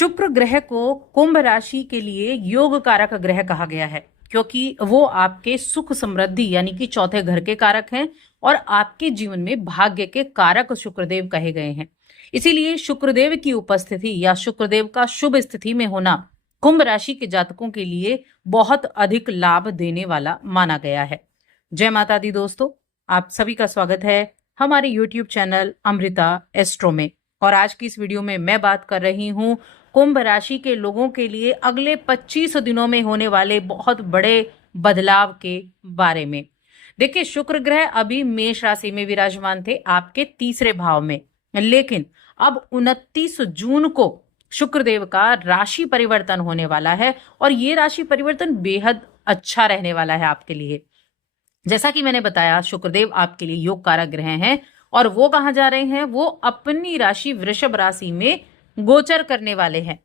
शुक्र ग्रह को कुंभ राशि के लिए योग कारक ग्रह कहा गया है क्योंकि वो आपके सुख समृद्धि यानी कि चौथे घर के कारक हैं और आपके जीवन में भाग्य के कारक शुक्रदेव कहे गए हैं। इसीलिए शुक्रदेव की उपस्थिति या शुक्रदेव का शुभ स्थिति में होना कुंभ राशि के जातकों के लिए बहुत अधिक लाभ देने वाला माना गया है। जय माता दी दोस्तों, आप सभी का स्वागत है हमारे YouTube चैनल अमृता एस्ट्रो में। और आज की इस वीडियो में मैं बात कर रही हूँ कुंभ राशि के लोगों के लिए अगले 25 दिनों में होने वाले बहुत बड़े बदलाव के बारे में। देखिए, शुक्र ग्रह अभी मेष राशि में विराजमान थे आपके तीसरे भाव में, लेकिन अब 29 जून को शुक्रदेव का राशि परिवर्तन होने वाला है और ये राशि परिवर्तन बेहद अच्छा रहने वाला है आपके लिए। जैसा कि मैंने बताया, शुक्रदेव आपके लिए योग कारक ग्रह हैं और वो कहाँ जा रहे हैं? वो अपनी राशि वृषभ राशि में गोचर करने वाले हैं।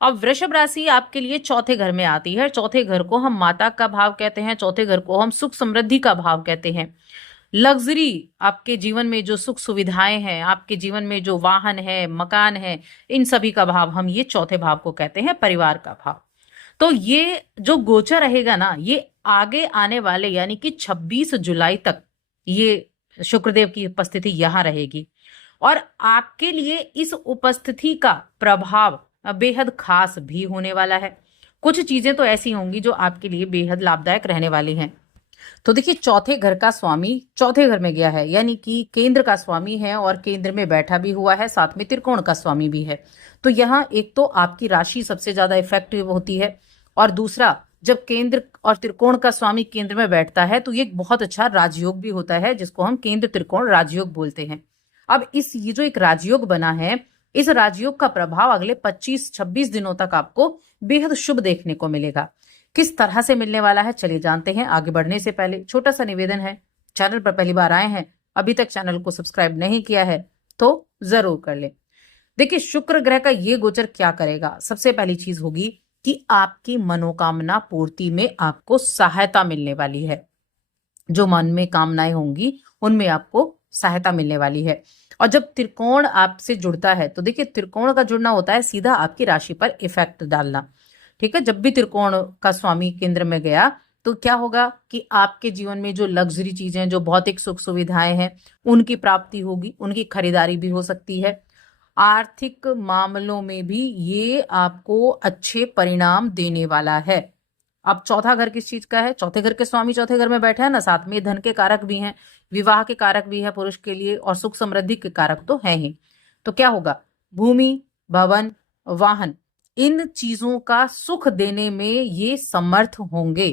अब वृषभ राशि आपके लिए चौथे घर में आती है। चौथे घर को हम माता का भाव कहते हैं, चौथे घर को हम सुख समृद्धि का भाव कहते हैं। लग्जरी, आपके जीवन में जो सुख सुविधाएं हैं, आपके जीवन में जो वाहन है, मकान है, इन सभी का भाव हम ये चौथे भाव को कहते हैं, परिवार का भाव। तो ये जो गोचर रहेगा ना, ये आगे आने वाले यानी कि 26 जुलाई तक ये शुक्रदेव की उपस्थिति यहां रहेगी और आपके लिए इस उपस्थिति का प्रभाव बेहद खास भी होने वाला है। कुछ चीजें तो ऐसी होंगी जो आपके लिए बेहद लाभदायक रहने वाली हैं। तो देखिए, चौथे घर का स्वामी चौथे घर में गया है, यानी कि केंद्र का स्वामी है और केंद्र में बैठा भी हुआ है, साथ में त्रिकोण का स्वामी भी है। तो यहाँ एक तो आपकी राशि सबसे ज्यादा इफेक्टिव होती है और दूसरा, जब केंद्र और त्रिकोण का स्वामी केंद्र में बैठता है तो ये एक बहुत अच्छा राजयोग भी होता है, जिसको हम केंद्र त्रिकोण राजयोग बोलते हैं। अब ये जो एक राजयोग बना है, इस राजयोग का प्रभाव अगले 25-26 दिनों तक आपको बेहद शुभ देखने को मिलेगा। किस तरह से मिलने वाला है, चलिए जानते हैं। आगे बढ़ने से पहले छोटा सा निवेदन है, चैनल पर पहली बार आए हैं, अभी तक चैनल को सब्सक्राइब नहीं किया है तो जरूर कर ले। देखिए, शुक्र ग्रह का ये गोचर क्या करेगा? सबसे पहली चीज होगी कि आपकी मनोकामना पूर्ति में आपको सहायता मिलने वाली है। जो मन में कामनाएं होंगी उनमें आपको सहायता मिलने वाली है। और जब त्रिकोण आपसे जुड़ता है तो देखिए, त्रिकोण का जुड़ना होता है सीधा आपकी राशि पर इफेक्ट डालना। ठीक है, जब भी त्रिकोण का स्वामी केंद्र में गया तो क्या होगा कि आपके जीवन में जो लग्जरी चीजें, जो भौतिक सुख सुविधाएं हैं, उनकी प्राप्ति होगी, उनकी खरीदारी भी हो सकती है। आर्थिक मामलों में भी ये आपको अच्छे परिणाम देने वाला है। अब चौथा घर किस चीज का है? चौथे घर के स्वामी चौथे घर में बैठे हैं ना, साथ में धन के कारक भी हैं, विवाह के कारक भी है पुरुष के लिए और सुख समृद्धि के कारक तो है ही। तो क्या होगा? भूमि, भवन, वाहन, इन चीजों का सुख देने में ये समर्थ होंगे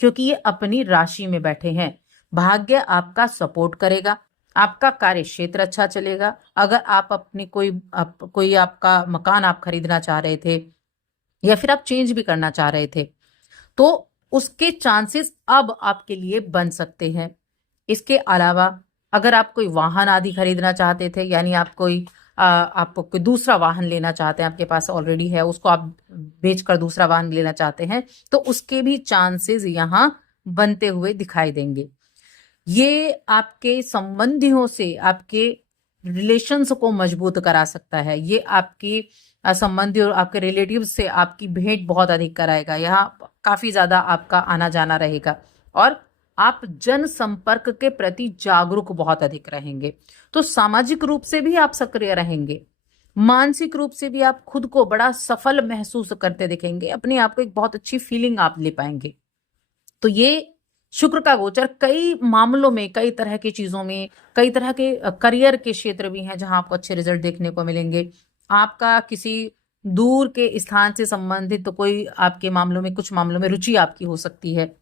क्योंकि ये अपनी राशि में बैठे हैं। भाग्य आपका सपोर्ट करेगा, आपका कार्य क्षेत्र अच्छा चलेगा। अगर आप अपनी कोई आपका मकान आप खरीदना चाह रहे थे या फिर आप चेंज भी करना चाह रहे थे तो उसके चांसेस अब आपके लिए बन सकते हैं। इसके अलावा अगर आप कोई वाहन आदि खरीदना चाहते थे, यानी आप कोई दूसरा वाहन लेना चाहते हैं, आपके पास ऑलरेडी है, उसको आप बेचकर दूसरा वाहन लेना चाहते हैं, तो उसके भी चांसेस यहाँ बनते हुए दिखाई देंगे। ये आपके संबंधियों से, आपके रिलेशंस को मजबूत करा सकता है। ये आपके संबंधी और आपके रिलेटिव से आपकी भेंट बहुत अधिक कराएगा। यहाँ काफी ज्यादा आपका आना जाना रहेगा और आप जन संपर्क के प्रति जागरूक बहुत अधिक रहेंगे। तो सामाजिक रूप से भी आप सक्रिय रहेंगे, मानसिक रूप से भी आप खुद को बड़ा सफल महसूस करते दिखेंगे, अपने आप को एक बहुत अच्छी फीलिंग आप ले पाएंगे। तो ये शुक्र का गोचर कई मामलों में, कई तरह की चीजों में, कई तरह के करियर के क्षेत्र भी हैं जहां आपको अच्छे रिजल्ट देखने को मिलेंगे। आपका किसी दूर के स्थान से संबंधित तो कोई आपके मामलों में, कुछ मामलों में रुचि आपकी हो सकती है,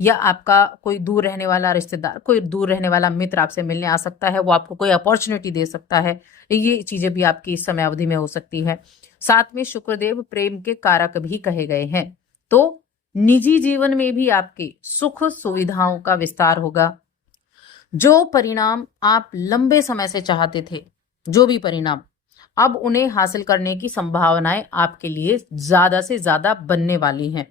या आपका कोई दूर रहने वाला रिश्तेदार, कोई दूर रहने वाला मित्र आपसे मिलने आ सकता है, वो आपको कोई अपॉर्चुनिटी दे सकता है। ये चीजें भी आपकी इस समय अवधि में हो सकती है। साथ में शुक्रदेव प्रेम के कारक भी कहे गए हैं, तो निजी जीवन में भी आपके सुख सुविधाओं का विस्तार होगा। जो परिणाम आप लंबे समय से चाहते थे, जो भी परिणाम, अब उन्हें हासिल करने की संभावनाएं आपके लिए ज्यादा से ज्यादा बनने वाली हैं।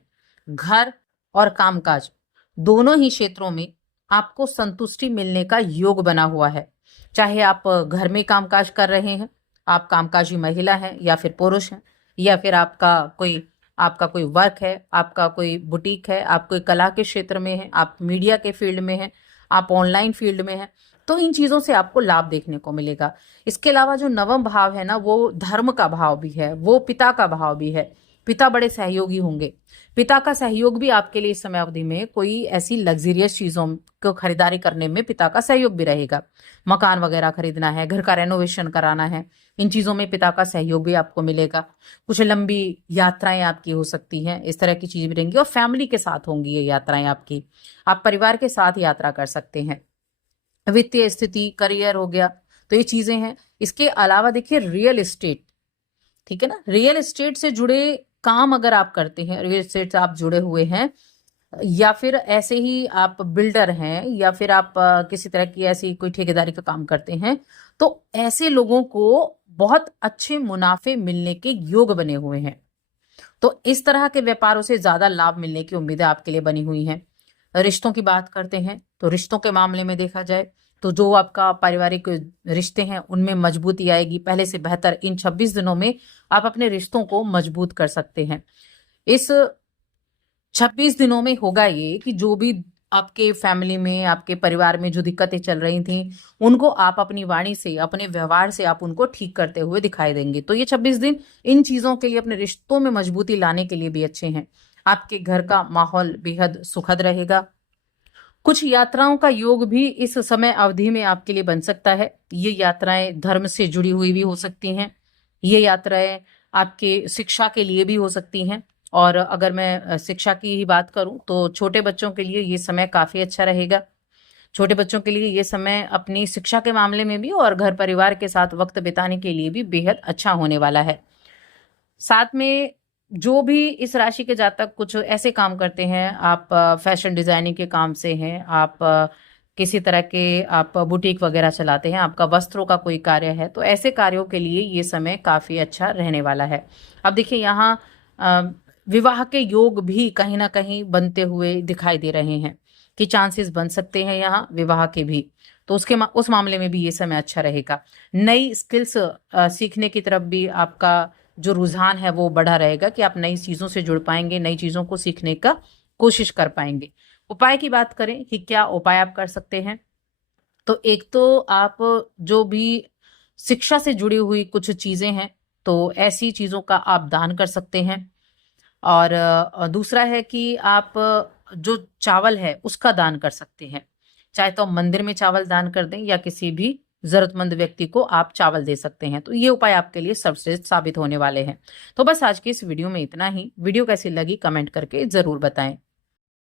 घर और कामकाज दोनों ही क्षेत्रों में आपको संतुष्टि मिलने का योग बना हुआ है। चाहे आप घर में कामकाज कर रहे हैं, आप कामकाजी महिला हैं या फिर पुरुष हैं, या फिर आपका कोई वर्क है, आपका कोई बुटीक है, आप कोई कला के क्षेत्र में है, आप मीडिया के फील्ड में है, आप ऑनलाइन फील्ड में है, तो इन चीजों से आपको लाभ देखने को मिलेगा। इसके अलावा जो नवम भाव है ना, वो धर्म का भाव भी है, वो पिता का भाव भी है। पिता बड़े सहयोगी होंगे। पिता का सहयोग भी आपके लिए इस समय अवधि में कोई ऐसी लग्जरियस चीजों को खरीदारी करने में पिता का सहयोग भी रहेगा। मकान वगैरह खरीदना है, घर का रेनोवेशन कराना है, इन चीजों में पिता का सहयोग भी आपको मिलेगा। कुछ लंबी यात्राएं आपकी हो सकती हैं, इस तरह की चीज भी रहेंगी, और फैमिली के साथ होंगी ये यात्राएं आपकी। आप परिवार के साथ यात्रा कर सकते हैं। वित्तीय स्थिति, करियर हो गया, तो ये चीजें हैं। इसके अलावा देखिए रियल एस्टेट, ठीक है ना, रियल एस्टेट से जुड़े काम अगर आप करते हैं, रियल एस्टेट से आप जुड़े हुए हैं, या फिर ऐसे ही आप बिल्डर हैं, या फिर आप किसी तरह की ऐसी कोई ठेकेदारी का काम करते हैं, तो ऐसे लोगों को बहुत अच्छे मुनाफे मिलने के योग बने हुए हैं। तो इस तरह के व्यापारों से ज्यादा लाभ मिलने की उम्मीदें आपके लिए बनी हुई हैं। रिश्तों की बात करते हैं तो रिश्तों के मामले में देखा जाए तो जो आपका पारिवारिक रिश्ते हैं उनमें मजबूती आएगी पहले से बेहतर। इन 26 दिनों में आप अपने रिश्तों को मजबूत कर सकते हैं। इस 26 दिनों में होगा ये कि जो भी आपके फैमिली में, आपके परिवार में जो दिक्कतें चल रही थी, उनको आप अपनी वाणी से, अपने व्यवहार से आप उनको ठीक करते हुए दिखाई देंगे। तो ये 26 दिन इन चीजों के लिए, अपने रिश्तों में मजबूती लाने के लिए भी अच्छे हैं। आपके घर का माहौल बेहद सुखद रहेगा। कुछ यात्राओं का योग भी इस समय अवधि में आपके लिए बन सकता है। ये यात्राएं धर्म से जुड़ी हुई भी हो सकती हैं, ये यात्राएं आपके शिक्षा के लिए भी हो सकती हैं। और अगर मैं शिक्षा की ही बात करूं तो छोटे बच्चों के लिए ये समय काफी अच्छा रहेगा। छोटे बच्चों के लिए ये समय अपनी शिक्षा के मामले में भी और घर परिवार के साथ वक्त बिताने के लिए भी बेहद अच्छा होने वाला है। साथ में जो भी इस राशि के जातक कुछ ऐसे काम करते हैं, आप फैशन डिजाइनिंग के काम से हैं, आप किसी तरह के आप बुटीक वगैरह चलाते हैं, आपका वस्त्रों का कोई कार्य है, तो ऐसे कार्यों के लिए ये समय काफी अच्छा रहने वाला है। अब देखिए यहाँ विवाह के योग भी कहीं ना कहीं बनते हुए दिखाई दे रहे हैं कि चांसेस बन सकते हैं यहाँ विवाह के भी। तो उस मामले में भी ये समय अच्छा रहेगा। नई स्किल्स सीखने की तरफ भी आपका जो रुझान है वो बढ़ा रहेगा कि आप नई चीजों से जुड़ पाएंगे, नई चीजों को सीखने का कोशिश कर पाएंगे। उपाय की बात करें कि क्या उपाय आप कर सकते हैं, तो एक तो आप जो भी शिक्षा से जुड़ी हुई कुछ चीजें हैं तो ऐसी चीजों का आप दान कर सकते हैं। और दूसरा है कि आप जो चावल है उसका दान कर सकते हैं। चाहे तो मंदिर में चावल दान कर दें या किसी भी जरूरतमंद व्यक्ति को आप चावल दे सकते हैं। तो ये उपाय आपके लिए सर्वश्रेष्ठ साबित होने वाले हैं। तो बस आज की इस वीडियो में इतना ही। वीडियो कैसी लगी कमेंट करके जरूर बताएं।